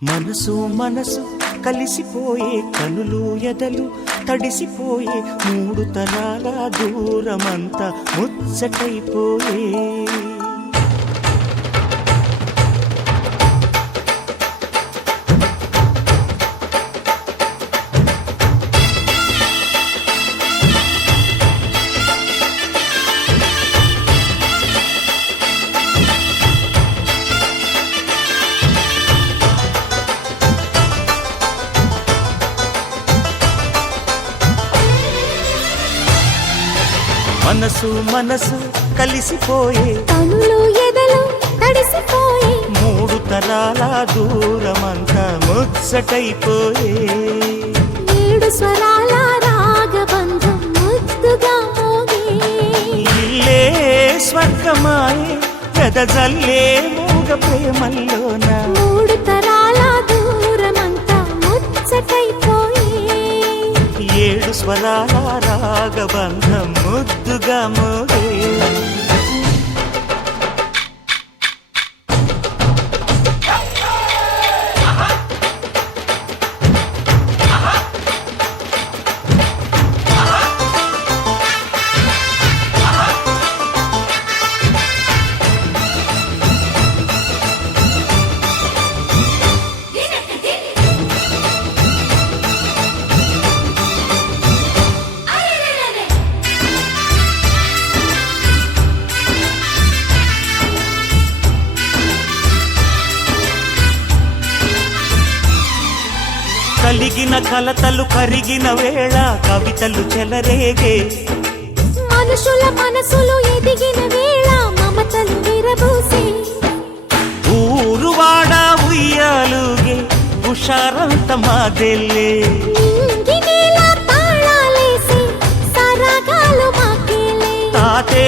మనసు మనసు కలిసిపోయే కనులు ఎదలు తడిసిపోయే మూడు తరాల దూరమంతా ముచ్చటైపోయే మనసు మనసు కలిసిపోయే కనులు ఎదలు తడిసిపోయే మూడు తరాల దూరమంతా ముచ్చటైపోయే ఏడు స్వరాల రాగబంధం ముద్దుగా మోగే ఇల్లే స్వర్గమాయే వెదజల్లే మూగ ప్రేమల్లోన మూడు తరాల దూరమంతా ముచ్చటైపోయే ఏడు స్వరాల రాగబంధం ముద్దుగా మోగే కలిగిన కలతలు కరిగిన వేళ కవితలు చెలరేగే మనుషుల మనసులు ఎదిగిన వేళ మమతలు విరబూసే ఊరువాడ ఉయ్యాలుగే హుషారంత మాదెల్లే నింగినేల తాళాలేసి సరాగాలు మాకేలే తాతే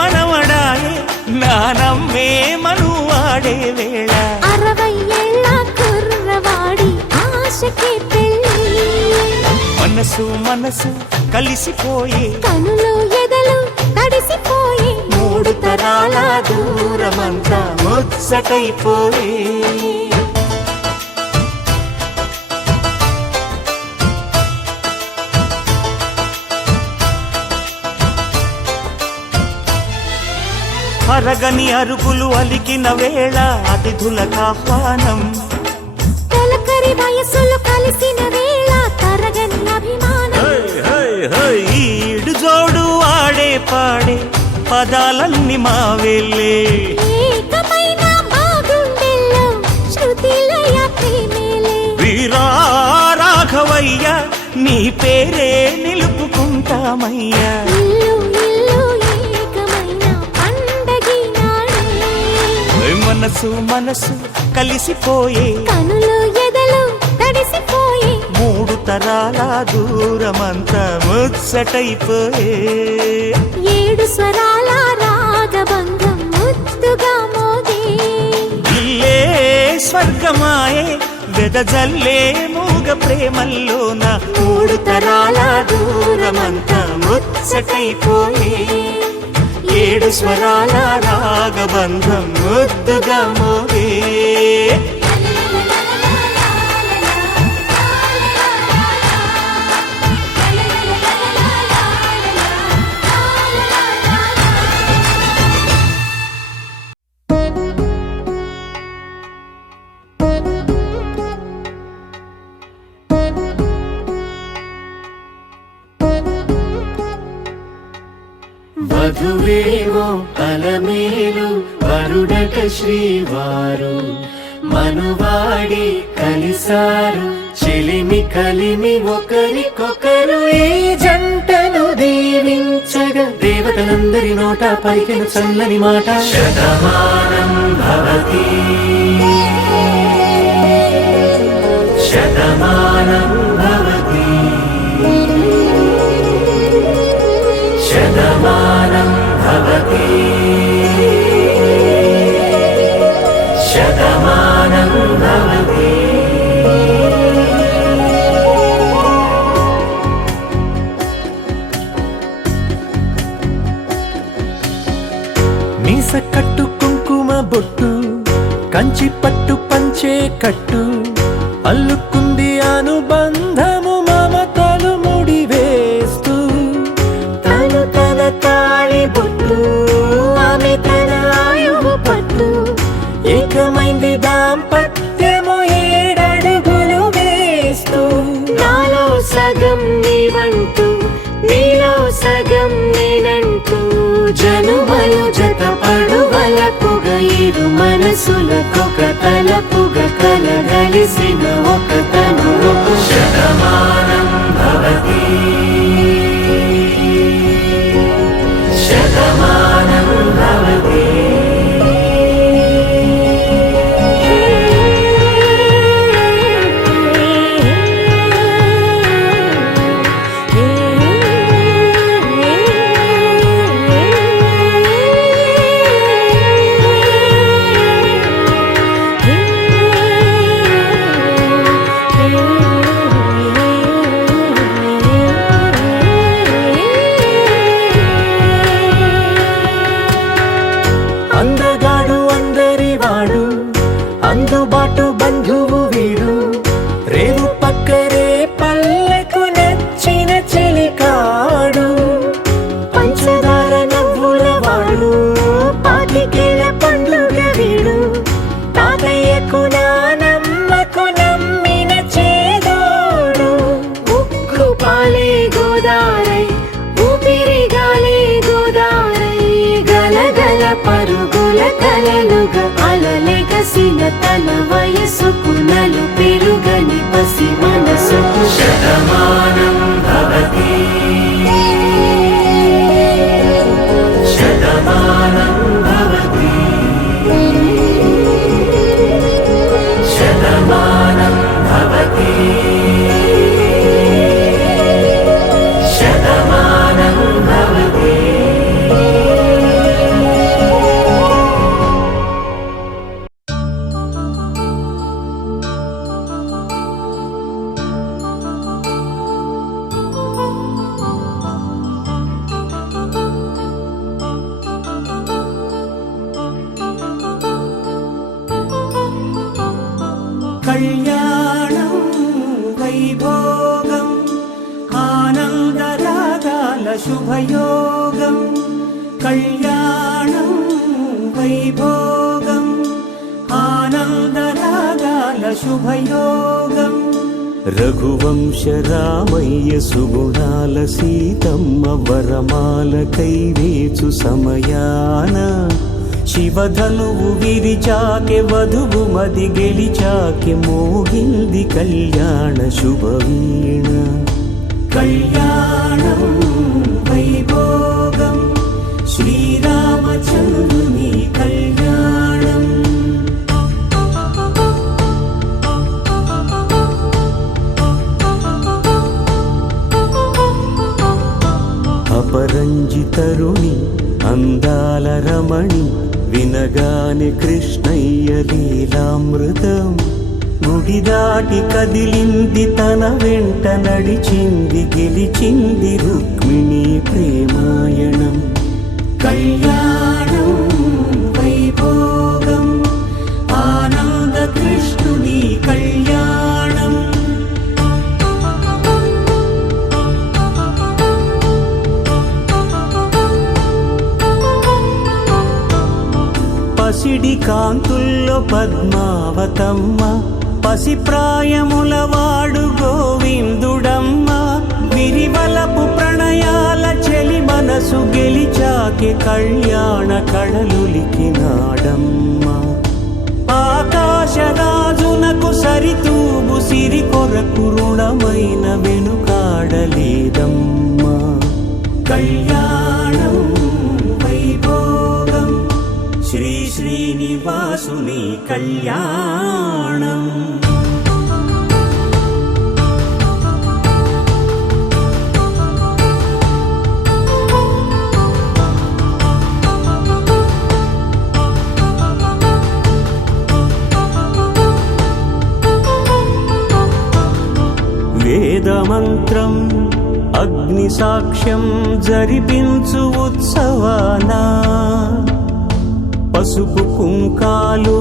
మనవడాయే నానమ్మే మనువాడే వేళ 60 ఏళ్ళ కుర్రవాడి ఆశకే పెళ్ళి మనసు మనసు కలిసిపోయే కనులు ఎదలు తడిసిపోయే మూడు తరాల దూరమంతా ముచ్చటైపోయే అరగని అరుగులు అలికిన వేళ అతిథులకు ఆహ్వానం తొలకరి వయసులు కలిసిన వేళ తరగని అభిమానం ఈడు జోడు ఆడే పాడే పదాలన్నీ మావెళ్ళే ఏకమైన మా గుండెల్లో శృతిలయ ప్రేమేలే వీరా రాఘవయ్య నీ పేరే నిలుపుకుంటామయ్యా ఇల్లు ఇల్లు ఏకమైన పండగి నాడే మనసు మనసు కలిసిపోయే కనులు ఎదలు తడిసిపోయే మూడు తరాల దూరమంతా ముచ్చటైపోయే ఏడు స్వరాల రాగబంధం ముద్దుగా మోగే ఇల్లే స్వర్గమాయే వెదజల్లే మూగ ప్రేమల్లోన మూడు తరాల దూరమంతా ముచ్చటైపోయే ఏడు స్వరాల రాగబంధం ముద్దుగా మోగే వధువేవో అలమేలు వరుడట శ్రీవారు మనువాడి కలిసారు చెలిమి కలిమి ఒకరికొకరు ఈ జంటను దీవించగా దేవతలందరి నోట పలికిన చల్లని మాట శతమానం భవతి శతమానం భవతి శతమానం భవతి శతమానం భవతి. మీస కట్టు కుంకుమ బొట్టు కంచి పట్టు పంచే కట్టు అల్లుకుంది అనుబంధము మమతలు ముడివేస్తూ తను తన తాళి బొట్టు ఆమె తన ఆయువు పట్టు ఏకమైంది దాంపత్యము 7 అడుగులు వేస్తూ నాలో సగం నీవంటూ నీలో సగం నేనంటూ జనుమలు జతపడువలపుగ ఇరు మనసులకొక తలపుగ కలగలిసిన ఒక తను శతమానం భవతి శతమానం భవతి. అందగాడు అందరి వాడు అందుబాటు బంధువు వీడు రేవు పక్కరే పల్లెకు నచ్చిన చెలికాడు పంచదార నవ్వుల వాడు పాతికేల పండుగ వీడు తాతయ్యకు నానమ్మకు నమ్మిన చేదోడు ఉక్కు పాలే గోదారై ఊపిరి గాలే గోదారై గలగల పరుగుల కలలుగా అలలెగసిన తన వయసుకు నలు పెరుగని పసి మనసుకు శతమానం భవతి శతమానం భవతి శతమానం భవతి శతమానం భవతి. కళ్యాణం వైభోగం ఆనందరాగాల శుభయోగం కళ్యాణం వైభోగం ఆనందరాగాల శుభయోగం రఘువంశ రామయ్య సుగుణాల సీతమ్మ వరమాల కైవేచు సమయాన శివధనువు విరిచాకె వధువు మది గెలిచాకె మోగింది కళ్యాణ శుభవీణ కళ్యాణం వైభోగం శ్రీరామచంద్రుని కళ్యాణం అపరంజి తరుణి అందాల రమణి వినగానే కృష్ణయ్య లీలామృతం గుడి దాటి కదిలింది తన వెంట నడిచింది గెలిచింది రుక్మిణి ప్రేమాయణం కళ్యాణం వైభోగం ఆనంద కృష్ణుని కళ్యాణం పసిడి కాంతుల్లో పద్మావతమ్మ పసి ప్రాయముల వాడు గోవిందుడమ్మ విరివలపు ప్రణయాల చెలిమన మనసు గెలిచాకే కళ్యాణ కళలులికినాడమ్మా ఆకాశరాజునకు సరితూబు సిరి కొరకు రుణమైన వెనుకాడలేదమ్మా కళ్యాణం వైభోగం శ్రీ శ్రీనివాసుని కళ్యాణం వేదమంత్రం అగ్ని సాక్ష్యం జరిపించు ఉత్సవానా పసుపు కుంకాలు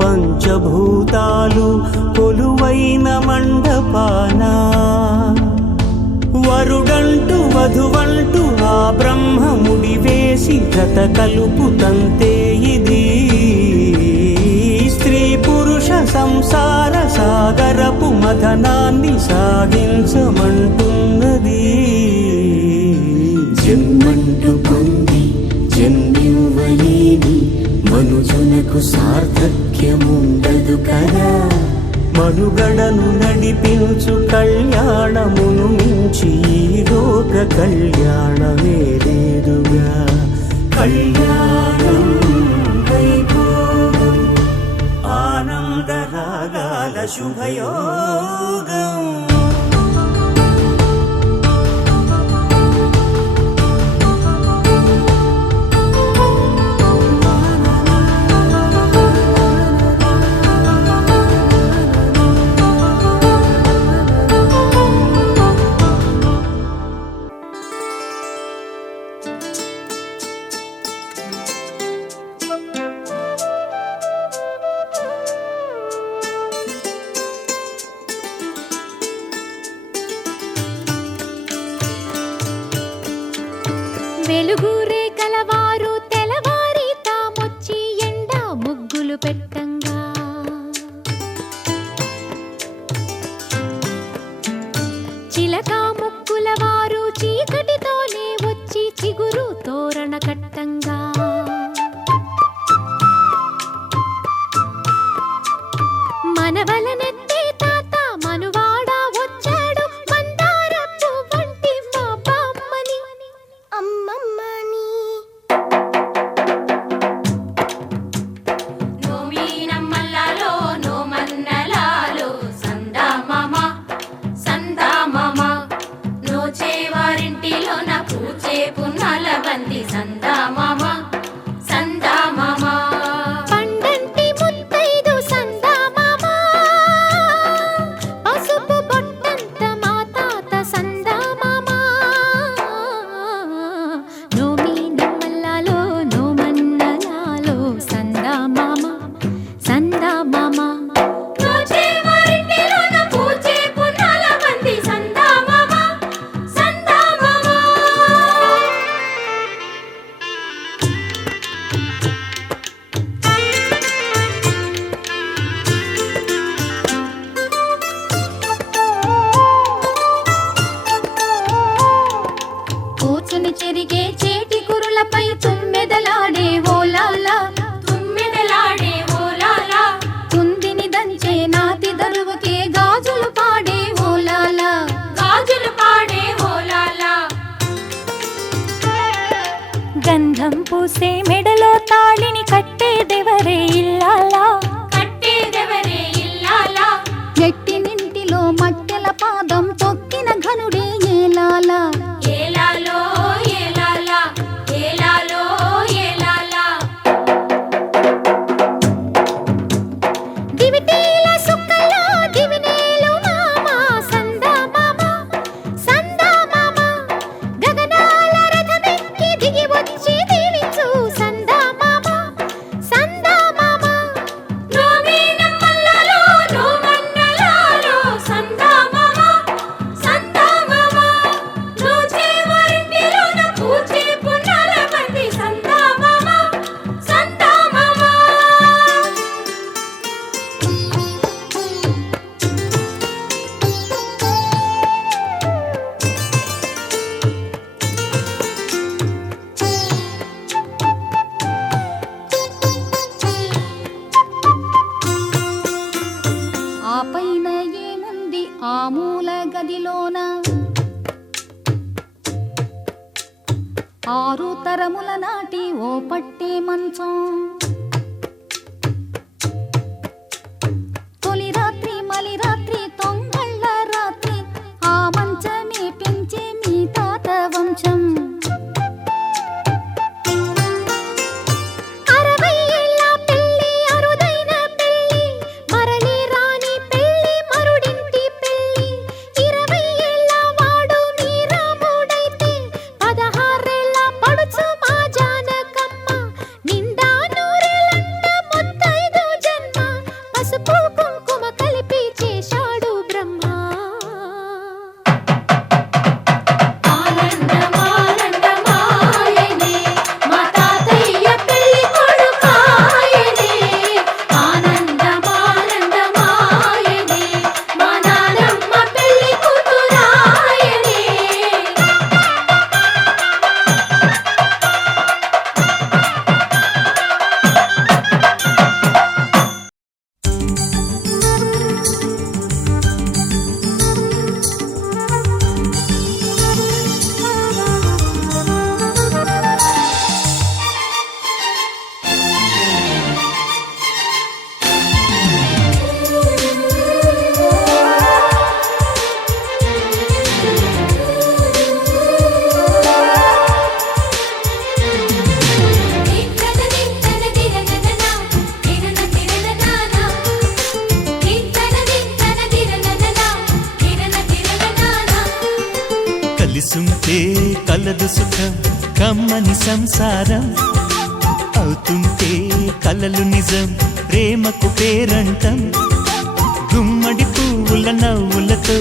పంచభూతాలు కొలువైన మండపానా వరుడంటూ వధువంటూ ఆ బ్రహ్మముడి వేసి జత కలుపు తంతే ఇది స్త్రీ పురుష సంసార సాగరపు మథనాన్ని సాగించమంటున్నది జన్మంటూ పొంది జన్మివ్వలేని మనుజునకు సార్థక్యముండదు కదా మనుగడను నడిపించు కళ్యాణమును మించి ఈ లోక కళ్యాణమే లేదుగా కళ్యాణం వైభోగం ఆనందరాగాల శుభయోగం వెలుగురే కలవారు తెలవారి తామొచ్చి ఎండ ముగ్గులు పెట్టంగా చిలక ముక్కుల వారు చీకటితోనే వచ్చి చిగురు తోరణ కట్టంగా మనవలనెత్తే తాత మనువాడా వచ్చాడు మందార పువ్వంటి మా బామ్మని అమ్మమ్మని నోమీనమ్మల్లాలో నోమన్నలాలో సందా మామ పైన ఏముంది ఆ మూల గదిలోన 6 తరముల నాటి ఓ పట్టే మంచం తొలి రాత్రి మలి రాత్రి తొంగళ్ళ రాత్రి ఆ మంచమే పెంచే మీ తాత వంశం 60 ఏళ్ల పెళ్లి అరుదైన పెళ్లి మరలి రాని పెళ్లి మరుడింటి పెళ్లి 20 ఏళ్ల వాడు మీ రాముడైతే 16 ఏళ్ల పడుచు మా జానకమ్మ నిండా నూరేళ్లంట ముత్తైదు జన్మ పసుపు కుంకుమ కలిపి చేశాడు బ్రహ్మ ఆనందమానందమాయనే మా తాతయ్య పెళ్లి కొడుకాయనే ఆనందమానందమాయనే మా నానమ్మ పెళ్లి కూతురాయనే కలిసుంటే కలదు సుఖం కమ్మని సంసారం అవుతుంటే కలలు నిజం ప్రేమకు పేరంటం గుమ్మడి పువ్వుల నవ్వులతో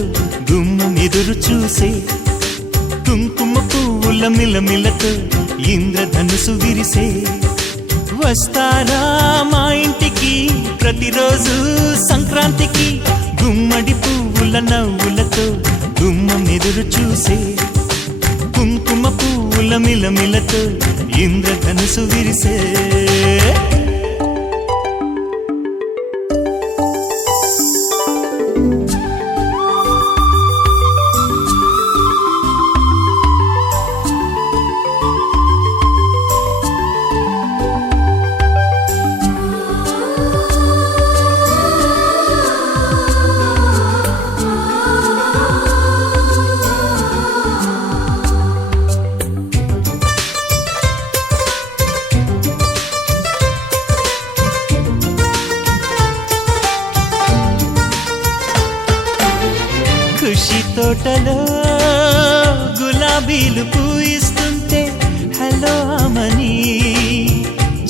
గుమ్మం ఎదురు చూసే కుంకుమ పువ్వుల మిలమిలతో ఇంద్రధనుసు విరిసే వస్తారా మా ఇంటికి ప్రతిరోజు సంక్రాంతికి గుమ్మడి పువ్వుల నవ్వులతో గుమ్మం ఎదురు చూసే కుంకుమ పువ్వుల మిలమిలతో ఇంద్రధనుసు విరిసే ఖుషి తోటలో గులాబీలు పూయిస్తుంటే హలో అమని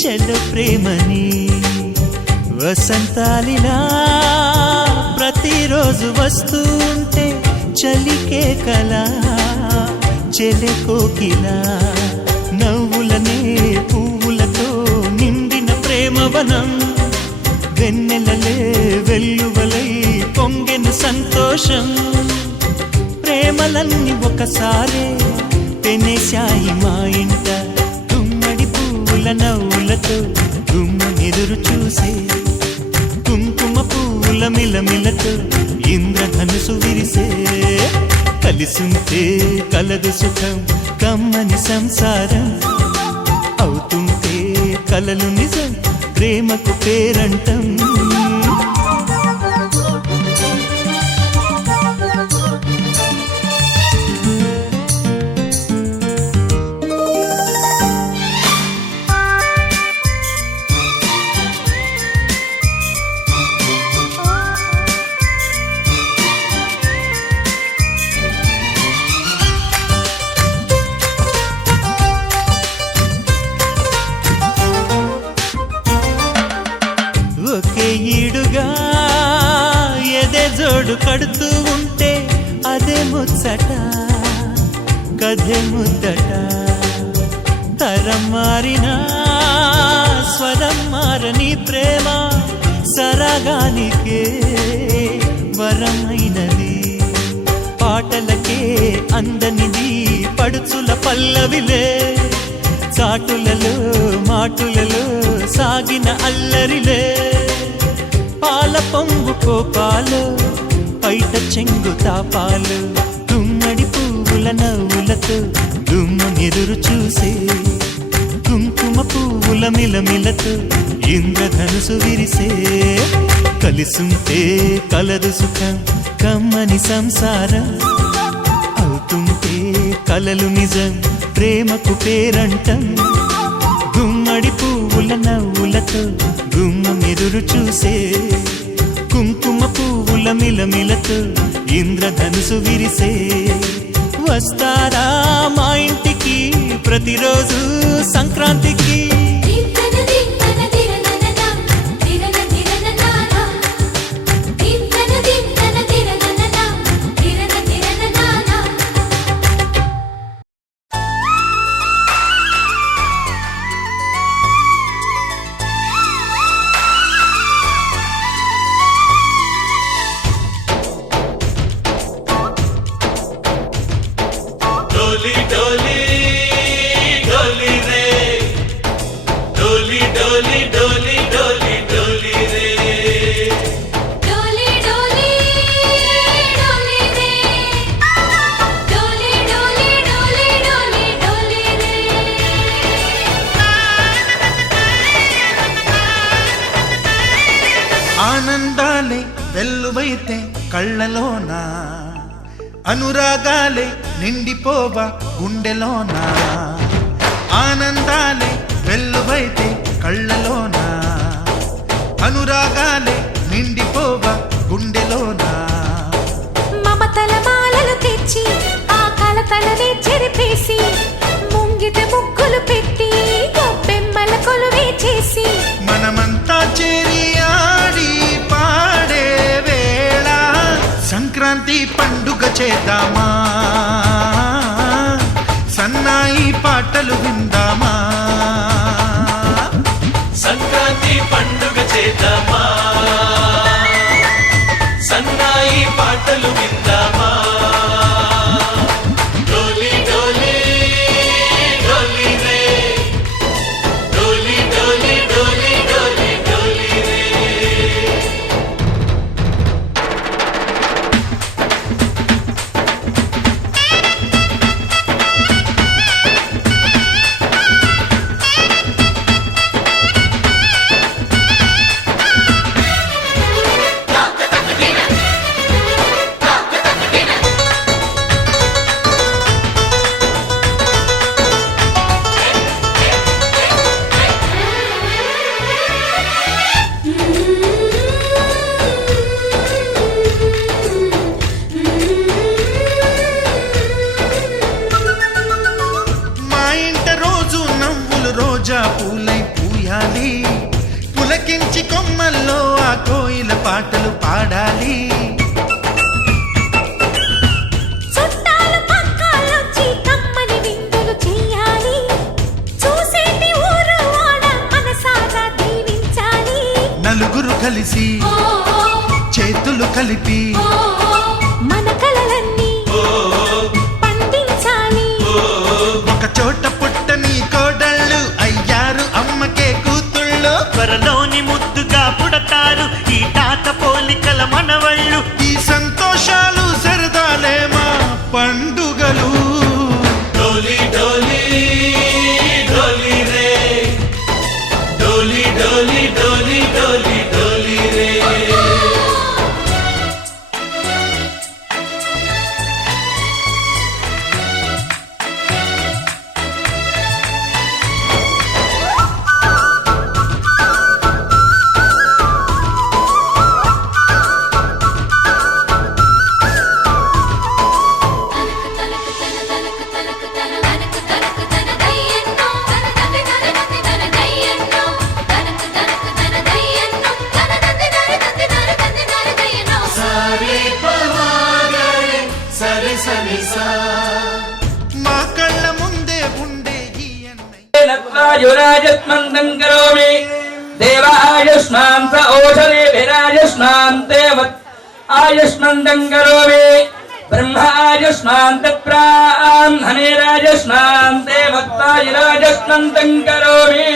చెల్లు ప్రేమని వసంతాలిలా ప్రతిరోజు వస్తూ ఉంటే చలికే కలా చెలె కోకిలా నవ్వులనే పువ్వులతో నిండిన ప్రేమవనం వెన్నెలలే వెల్లువలై పొంగెను సంతోషం ప్రేమలన్నీ ఒకసారే పెనేశాయి మా ఇంట గుమ్మడి పువ్వుల నవ్వులతో గుమ్మెదురు చూసే కుంకుమ పువ్వుల మిలమిలతో ఇంద్రధనుసు విరిసే కలిసుంటే కలదు సుఖం కమ్మని సంసారం అవుతుంటే కలలు నిజం ప్రేమకు పేరంటం ఒకే ఈడుగా ఎదే జోడు కడుతూ ఉంటే అదే ముచ్చట కథే ముద్దట తరం మారినా స్వరం మారని ప్రేమ సరగానికే వరమైనది పాటలకే అందనిది పడుచుల పల్లవిలే చాటులలో మాటులలో సాగిన అల్లరిలే పాల పాల పొంగు కోపాలు పైట చెంగు తాపాలు గుమ్మడి పువ్వుల నవ్వులతో గుమ్మనెదురు చూసే కుంకుమ పువ్వుల మిలమిలతో ఇంద్రధనుసు విరిసే కలిసుంటే కలదు సుఖం కమ్మని సంసారం అవుతుంటే కలలు నిజం ప్రేమకు పేరంటం గుమ్మడి పువ్వుల నవ్వులతో గుమ్మమెదురు చూసే కుంకుమ పువ్వుల మిలమిలతో ఇంద్రధనుసు విరిసే వస్తారా మా ఇంటికి ప్రతిరోజు సంక్రాంతికి దింతన దింతన దిరననన దిరన దిరననన దింతన దింతన దిరననన దిరన దిరననన डोली डोली डोली रे डोली डोली डोली डोली डोली रे डोली डोली डोली रे डोली डोली डोली डोली डोली रे ఆనందాలే వెల్లువైతే కళ్ళలోన అనురాగాలే నిండిపోవా గుండెలోన ఆనందాలే వెల్లువైతే కళ్ళలోన అనురాగాలే నిండిపోవా గుండెలోన మమతల మాలలు తెచ్చి ఆ కలతలనే చెరిపేసి ముంగిట ముగ్గులు పెట్టి గొప్పెమ్మల కొలువే చేసి మనమంతా చేరి ఆడి పాడే వేళ సంక్రాంతి పండుగ చేద్దామా సన్నాయి పాటలు విందామా సంక్రాంతి పండుగ చేద్దామా సన్నాయి పాటలు విందామా డోలి డోలి డోలి రే డోలి డోలి డోలి డోలి డోలి రే మా ఇంట రోజు నవ్వులు రోజా పూలై పూయాలి పులకించి కొమ్మల్లో ఆ కోయిల పాటలు పాడాలి చుట్టాలు పక్కాలొచ్చి కమ్మని విందులు చెయ్యాలి చూసేటి ఊరు వాడ మనసారా దీవించాలి నలుగురు కలిసి చేతులు కలిపి మన కలలన్నీ పండించాలి ఒక చోట పుట్టని కోడళ్ళు అయ్యారు అమ్మకే కూతుళ్ళు త్వరలోని ముద్దుగా పుడతారు ఈ తాత పోలికల మనవళ్ళు ఈ సంతోషాలు సరదాలే మా పండుగలు डोली डोली डोली रे डोली डोली डोली डोली डोली रे మా కళ్ళ ముందే ఉండే ఈ అన్నయ్య నత్వాయురాజస్మంతం కరోమి దేవాయుష్మాన్ స ఓషధేభిరాయుష్మాన్ దేవత్ ఆయుష్మంతం కరోమి బ్రహ్మాయుష్మాన్ బ్రాహ్మణేరాయుష్మాన్ దేవత్తాయురాజస్మంతం కరోమి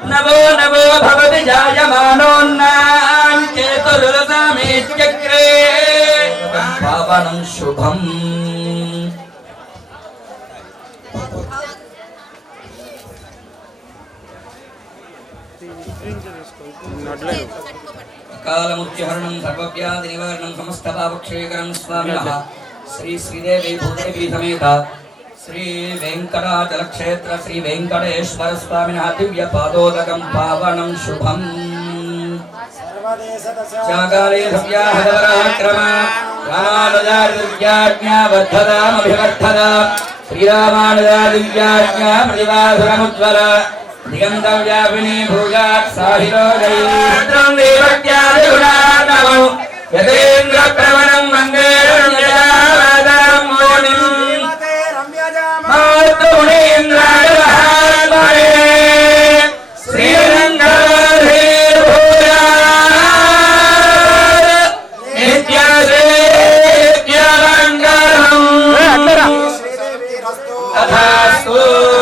नवो नवो भवति जायमानोन्नां केतुरुरसामेत्यग्रे पावनं शुभम् कालमुच्यहरणं सर्वव्याधिनिवारणं समस्तपापक्षयकरं स्वामिनः श्री श्रीदेवी भूदेवी समेत श्री वेंकटाचलक्षेत्र श्री वेंकटेश्वर स्वामिनः दिव्य पादोदकं पावनं शुभम् चाकाले सव्याहदवराक्रम रामानुजादिव्याज्ञा वर्धतामभिवर्धता श्रीरामानुजादिव्याज्ञा प्रतिभासुरमुज्ज्वल दिगन्तव्यापिनी भूयात् साहिरोदयीन्द्रं देवत्यादिगुणार्णवं यतेन्द्रप्रवणं मङ्गेरं मोनिम् मातृमुनीन्द्राय महात्मने श्रीरङ्गधीर्भूयात् नित्यसेव्यमङ्गलम् तथास्तु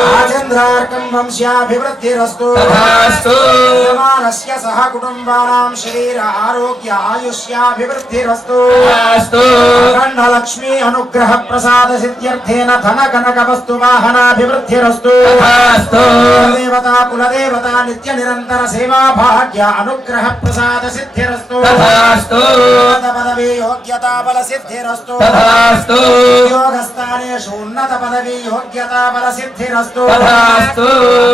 राजेन्द्रार्कं वंश्याभिवृद्धिरस्तु तथास्तु यजमानस्य सह कुटुम्बानां शरीर आरोग्य आयुष्याभिवृद्धिरस्तु तथास्तु अखण्डलक्ष्मी अनुग्रह प्रसाद सिद्ध्यर्थेन धन कनक वस्तु वाहनाभिवृद्धिरस्तु तथास्तु देवता कुलदेवता नित्य निरंतर सेवा भाग्य अनुग्रह प्रसाद सिद्धिरस्तु तथास्तु पदवी योग्यता बल सिद्धिरस्तु तथास्तु योगस्थानेषु उन्नत पदवी योग्यता बल सिद्धिरस्तु तथास्तु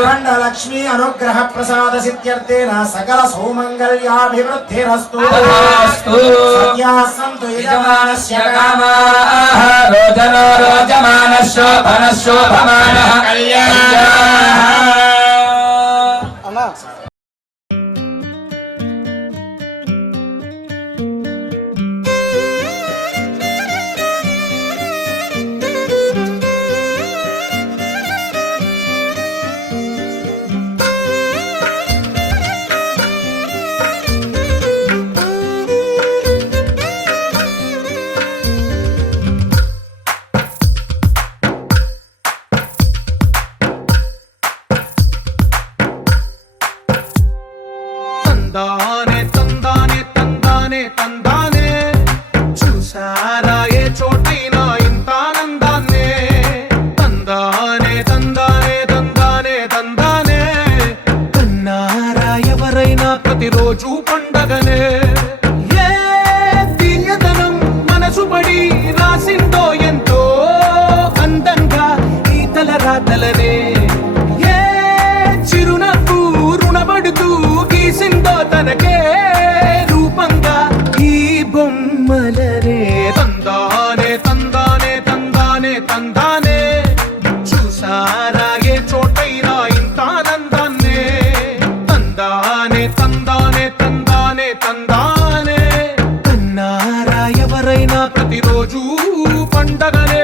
खण्डलक्ष्मी अनुग्रह प्रसाद सिद्ध्यर्थेन सकल सौमंगल्याभिवृद्धिरस्तु तथास्तु सत्याः सन्तु यजमानस्य कामाः रोचनो रोचमानः शोभनः शोभमानः कल्याणः తందానే తందానే తందానే తందానే చూసారా ఏ చోటైనా ఇంత ఆనందాన్నే తందానే తందానే తందానే తందానే కన్నారా ఎవరైనా ప్రతిరోజు పండగనే ఏ తీయదనం మనసు పడి రాసిందో ఎంతో అందంగా ఈ తలరాతలనే ఏ చిరునవ్వు రుణపడుతూ గీసిందో తనకే రూపంగా ఈ బొమ్మలనే తందానే తందానే తందానే తందానే చూసారా ఏ చోటైనా ఇంత ఆనందాన్నే తందానే తందానే తందానే తందానే కన్నారా ఎవరైనా ప్రతిరోజు పండగనే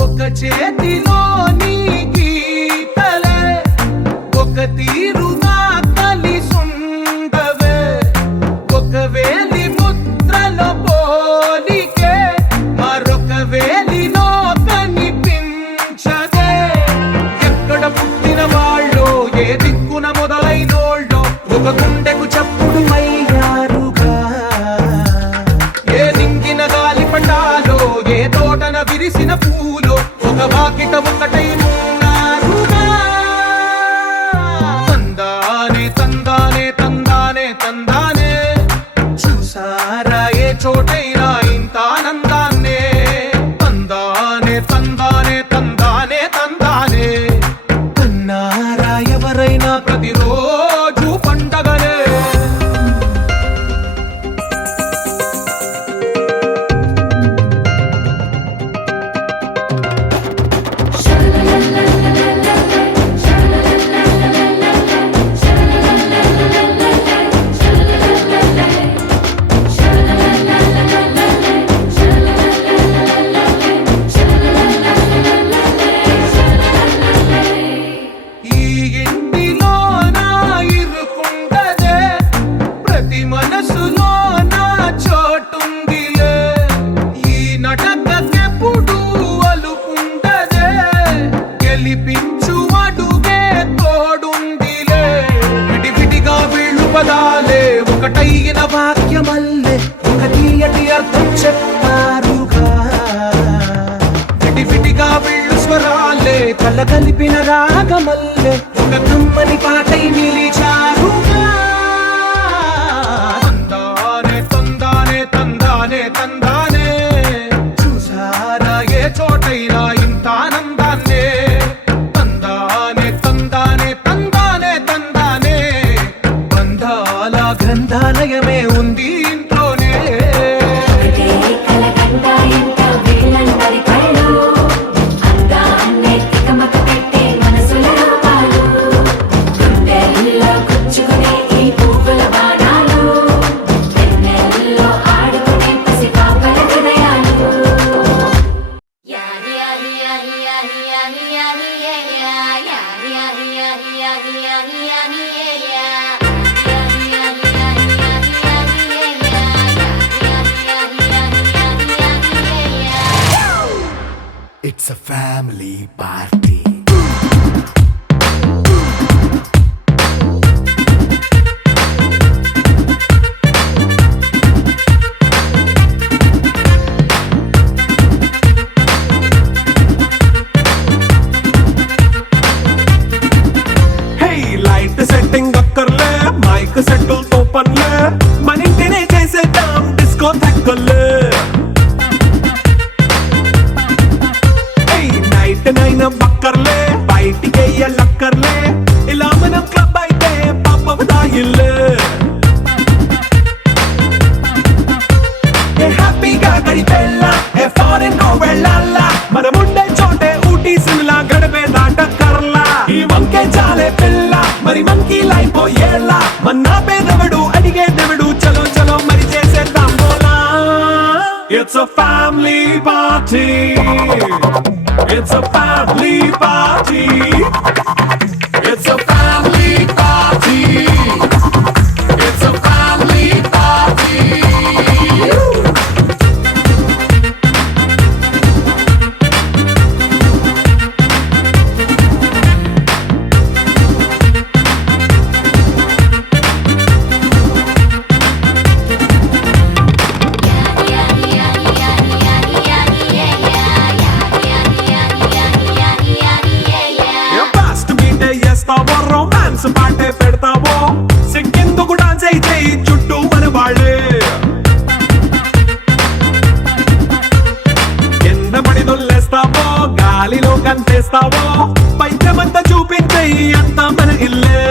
ఒక చేతిలో నీ గీతలే ఒక తీరుగా కలిసుండవే ఒక వేలి ముద్రలో పోలికే మరొక వేలిలో కనిపించదే ఎక్కడ పుట్టిన వాళ్ళో ఏ దిక్కున మొదలైనోళ్ళో ఒక గుండెకు చప్పుడు అయ్యారుగా ఏ దింగిన గాలి పండాలో ఏ తోటన విరిసిన పూలో ఒక వాకిట ఒకటై ఉన్నారుగా తందానే తందానే తందానే తందానే చూసారా ఏ చోటైనా ఇంత ఆనందాన్నే తందానే తందానే తందానే తందానే కన్నారా ఎవరైనా ప్రతిరోజు పండగనే శరణం కలిగిన వాక్యమల్లే ఒక తీయటి అర్థం చెప్పారుగా విటిగా వీళ్ళు స్వరాలే కల కలిపిన రాగమల్లే ఒక కమ్మని పాటై నిలిచారుగా తందానే తందానే తందానే తందానే చూసారా ఏ చోటైనా ఇంత ఆనందాన్నే తందానే తందానే తందానే తందానే బంధాల గ్రంథాలయమే ఉంది ఇంట్లోనే It's a family party. Hey, light setting అక్కర్లే మైక్ సెట్టుల్ తో పనిలే మన ఇంటినే చేసేద్దాం డిస్కో థక్కర్లే నైట్ నైన్ బక్కర్లే బయటికి లక్కర్లే ఇలా మనం క్లబ్ అయితే పాపదాయిల్లే హ్యాపీగా గడిపెళ్ళా ఏ ఫారెన్ నో వెళ్ళాలా మనముండే చోటే ఊటీ సిమ్లా గడిపే దాటక్కర్లా ఈ వంకే చాలే పిల్ల మరి మంకీ లైపోయేలా మన్నా పేదవడు అడిగేదెవడు చలో చలో మరి చేసేద్దాం బోలా It's a family party. It's a family party. It's a family party. It's a family party. Romance పాటే పెడతావో సిగ్గెందుకు డాన్స్ అయితే చుట్టూ మన వాళ్ళే ఎన్నబడి దొల్లేస్తావో గాలిలో కంటేస్తావో పైద్యమంతా చూపించే అంతా మన ఇల్లే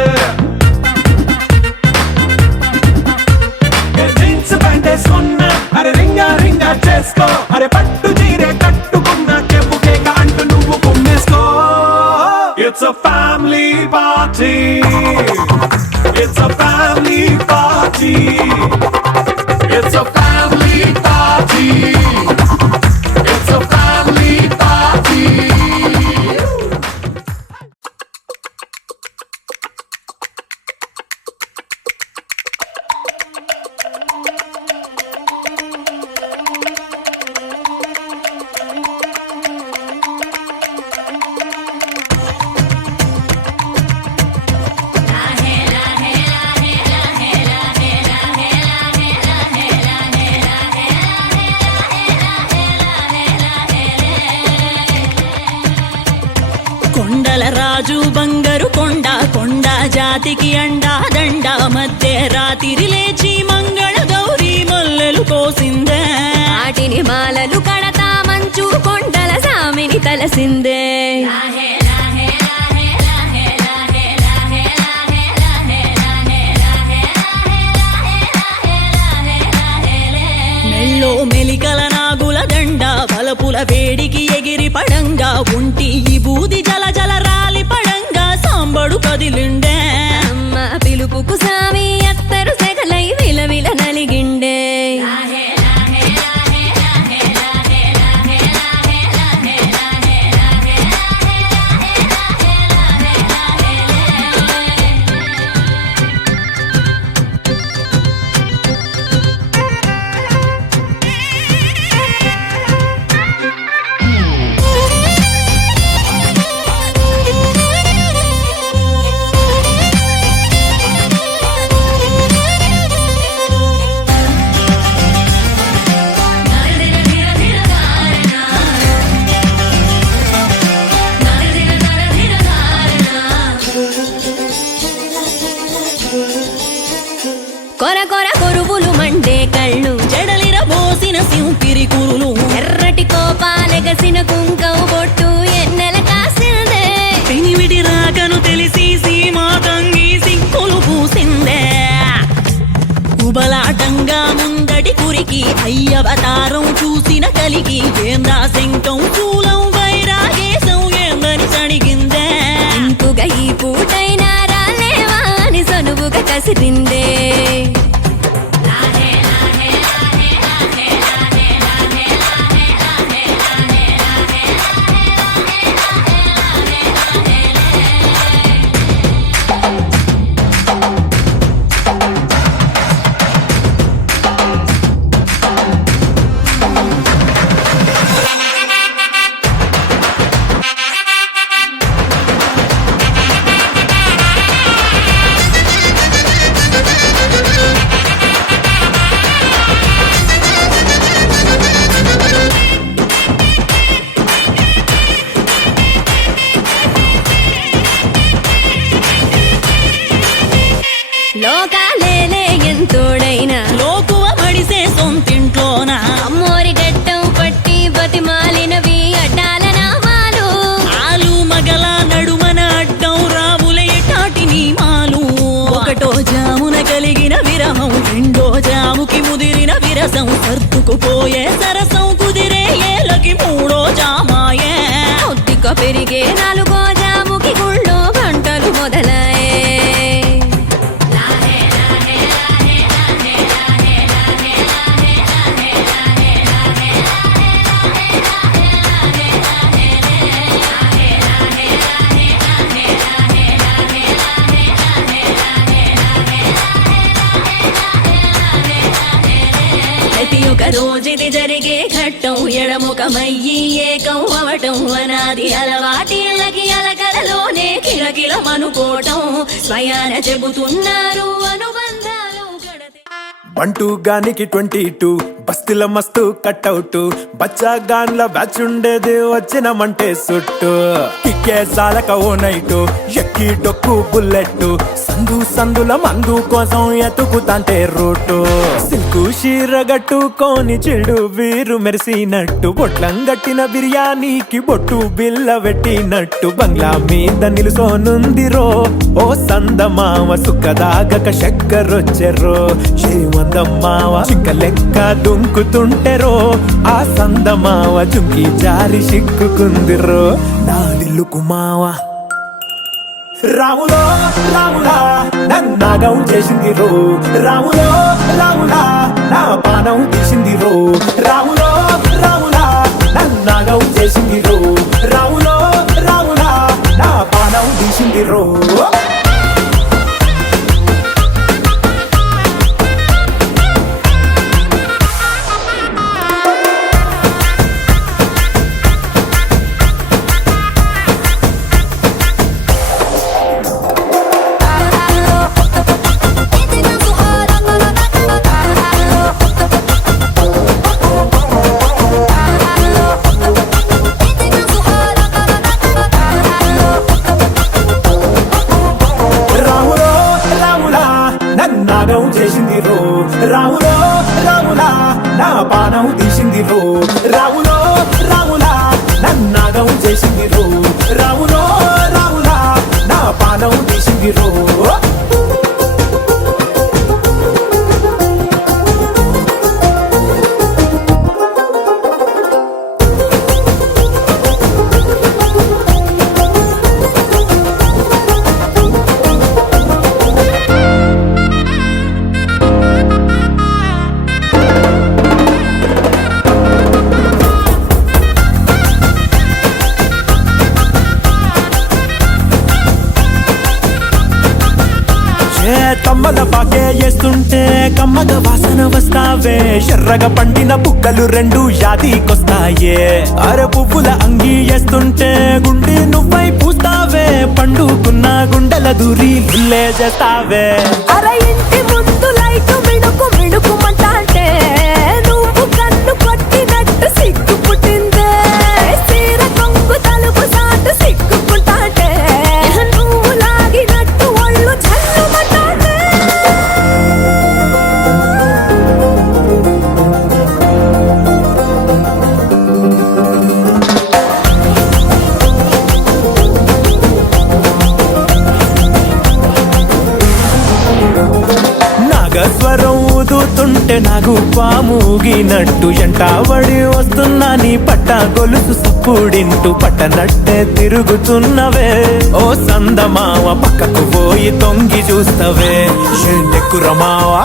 జీన్స్ ప్యాంట్ వేసుకున్నా అరే రింగా రింగా చేసుకో అరే పట్టు చీరే కట్టుకున్నా చెప్పుకే అంటూ నువ్వు కుమ్మేసుకో It's a family party. It's a family party. It's a family party. It's a family party. కొండల రాజు బంగారు కొండ కొండ జాతికి అండా దండ మధ్య రాత్రి లేచి మంగళ గౌరీ మల్లెలు కోసిందే వాటిని మాలలు కడతా మంచు కొండల సామిని తలసిందే మెల్లో మెలికల నాగుల దండ బలపుల వేడికి ఎగిరి పడంగా ఉంటి ఈ బూది జల జల రాలి పడంగా సాంబడు కదిలిండే అమ్మ పిలుపుకు సామి అత్తరు సెగలై విలవిల నలిగిండే ఎగసిన కుంకం బొట్టు ఎన్నెల కాసిందే పెనివిడి రాకను తెలిసి సీమా తంగి సిక్కులు పూసిందే ఉబలాటంగా ముందటి కురికి అయ్యవతారం చూసిన కలిగి ఏందా శంకం చూలం వైరాగేశం ఏందని సణిగిందే ఇంకుగా ఈ పూటైనా రాలేవా అని సనువుగా కసిరిందే లోకాలేలే ఎంతోడైనా లోకువ మడిసే సొంతింట్లోన అమ్మోరి గట్టం పట్టి బతిమాలినవి అడ్డాల నామాలు ఆలు మగల నడుమన అడ్డం రావుల ఎటాటి నియమాలు ఒకటో జామున కలిగిన విరహం రెండో జాముకి ముదిరిన విరసం సర్దుకుపోయే సరసం కుదిరే ఏలకి మూడో జామాయే ఒత్తిక పెరిగే నాలుగో జాముకి గుళ్ళో గంటలు మొదలయ్యే ప్రతి ఒక్క రోజుది జరిగే ఘట్టం ఎడముఖమయ్యి ఏకం అవటం అనాది అలవాటిళ్ళకి అలకలలోనే కిలకిలమనుకోవటం స్వయాన చెబుతున్నారు అనుబంధాలు గడతే బంటూ గానికి 22 బస్తిల మస్తు కట్అవుట్ బచ్చా గాన్ల బ్యాచ్ ఉండేది వచ్చినమంటే సుట్టు కిక్కే సాలక ఓ నైటు ఎక్కి డొక్కు బుల్లెట్ సందుల మందు కోసం ఎతుకుతాంటే రూటు సిల్కు షీరగట్టుకోని చెడు వీరు మెరిసినట్టు బొట్లం గట్టిన బిర్యానీకి బొట్టు బిల్ల పెట్టినట్టు బంగ్లా మీద నిలుసోనుందిరో ఓ సందమావ సుఖదాగక చక్కరొచ్చెరో చేమందమ్మావ చిక్క లెక్క దుంకుతుంటెరో ఆ సందమావ జుంకి జారి సిక్కుకుందిరో నాడిల్లుకు మావ రాములో రాములా నన్నాగం చేసింది రో రాములో రాములా నా పానం తీసింది రో రాములో రాములా నన్నాగం చేసింది రో రాములో రాములా నా పానం తీసింది రో చేసింది రో రాములో రాములా నా పానం తీసింది రో రాములో రాములా నన్నాగం చేసింది రో రాములో రాములా నా పానం తీసింది రో కమ్మల పాకే వేస్తుంటే కమ్మగ వాసన వస్తావే ఎర్రగా పండిన బుక్కలు రెండు యాదికొస్తాయే అర పువ్వుల అంగి వేస్తుంటే గుండె నువ్వై పూస్తావే పండుకున్న గుండెల దూరి లుల్లే చేస్తావే అర ఇంటి ముందు లైట్ మిడుకు మిడుకుమంటే నువ్వు కన్ను కొట్టినట్టు సిగ్గు పుట్టిందే సీర కొంగు తలుపు సాటు సిగ్గుకుంటాంటే నువ్వు లాగినట్టు ఒళ్ళు చల్లుమంటాంటే చూస్తుంటే నాకు పాముగినట్టు ఎంటావడి వస్తున్నా నీ పట్ట గొలుసు సప్పుడింటూ పట్టనట్టే తిరుగుతున్నవే ఓ సందమావ పక్కకు పోయి తొంగి చూస్తవే షెండెక్కురమావా